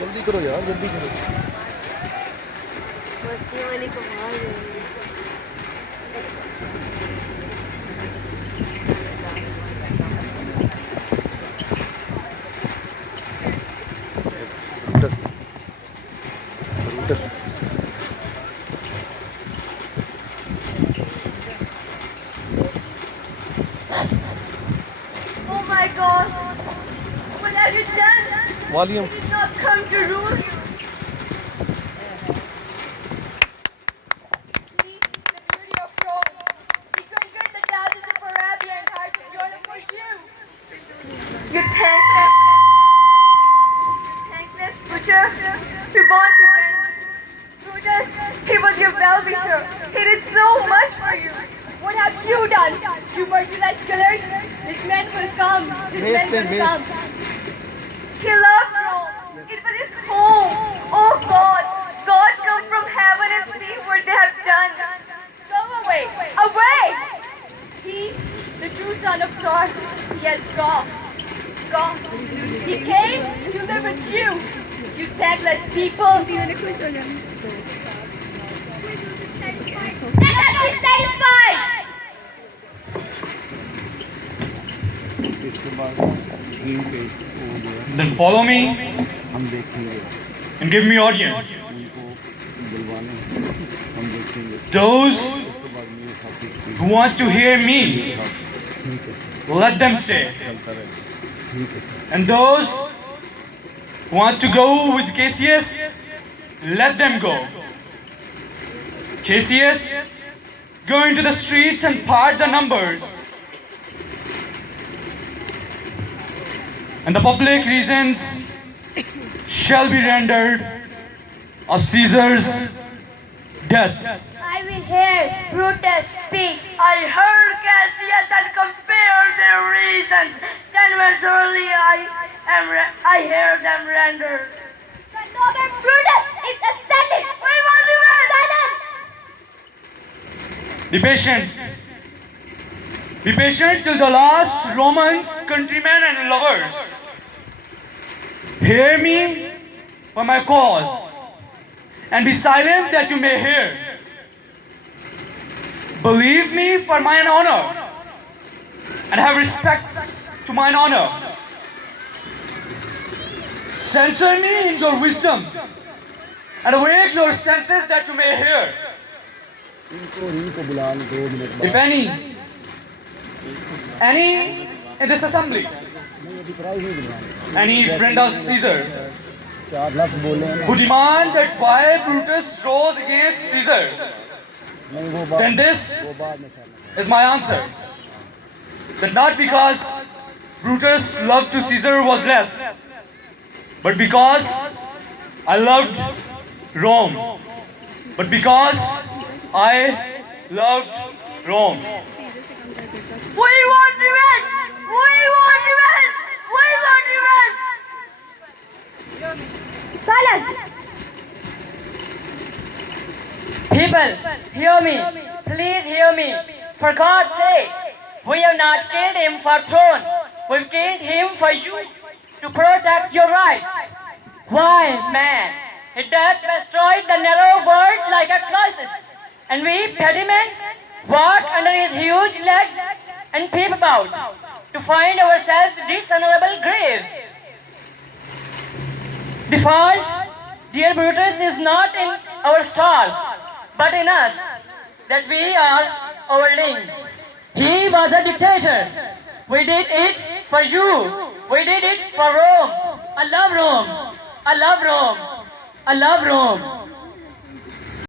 जल्दी करो यार, जल्दी करो। बस ये वाली कमाल है। Brutus, Brutus. Oh my God! What have you done? Volume. He did not come to rule you. He, the beauty of Rome. He conquered the deserts of Arabia and tried to join up for you. You thankless butcher. You want revenge. Brutus, he was your well-wisher. He did so much for you. What have you done? You merciless killers. His men will come. His men will come. He loved Rome. It was his home. Oh God. God, come from heaven and see what they have done. Come away. Away. He, the true son of God, he has gone. Gone. He came to live with you. You thankless people. Let us be satisfied. इसके बाद screen पे हो गया, Then follow me हम देखेंगे and give me audience. उनको बुलवाने, हम देखेंगे। Those उसके बाद ये topic who want to hear me, ठीक है, let them stay. चलता रहे। ठीक है sir. And those who want to go with Cassius, let them go. Cassius, go into the streets and part the numbers. And the public reasons shall be rendered of Caesar's death. I will hear Brutus speak. I heard Cassius and compared their reasons. Then when surely I hear them rendered. The noble Brutus is ascended. We want revenge. Silence. Be patient. Be patient till the last Romans, countrymen and lovers. Hear me for my cause, and be silent that you may hear. Believe me for mine honor, and have respect to mine honor. Censor me in your wisdom, and awake your senses that you may hear. इनको बुला लो 2 minute बाद। If any in this assembly, नहीं, अभी prize नहीं बुलाना। any friend of Caesar, 4 लफ्ज़ बोले हैं ना। who demand that why Brutus rose against Caesar, नहीं, वो बात, then this वो बाद में करना। is my answer. That not because Brutus' love to Caesar was less, but because I loved Rome, but because I loved Rome. We want revenge. We want revenge. We want revenge. Silence. People, hear me. Please hear me. For God's sake, we have not killed him for throne. We've killed him for you, to protect your rights. Why, man? His death destroyed the narrow world like a crisis. And we, petty men, walk under his huge legs and peep about to find ourselves dishonorable graves. The fault, dear Brutus, is not in our stars, but in us, that we are overlings. He was a dictator. We did it for you. We did it for Rome. I love Rome. I love Rome. I love Rome.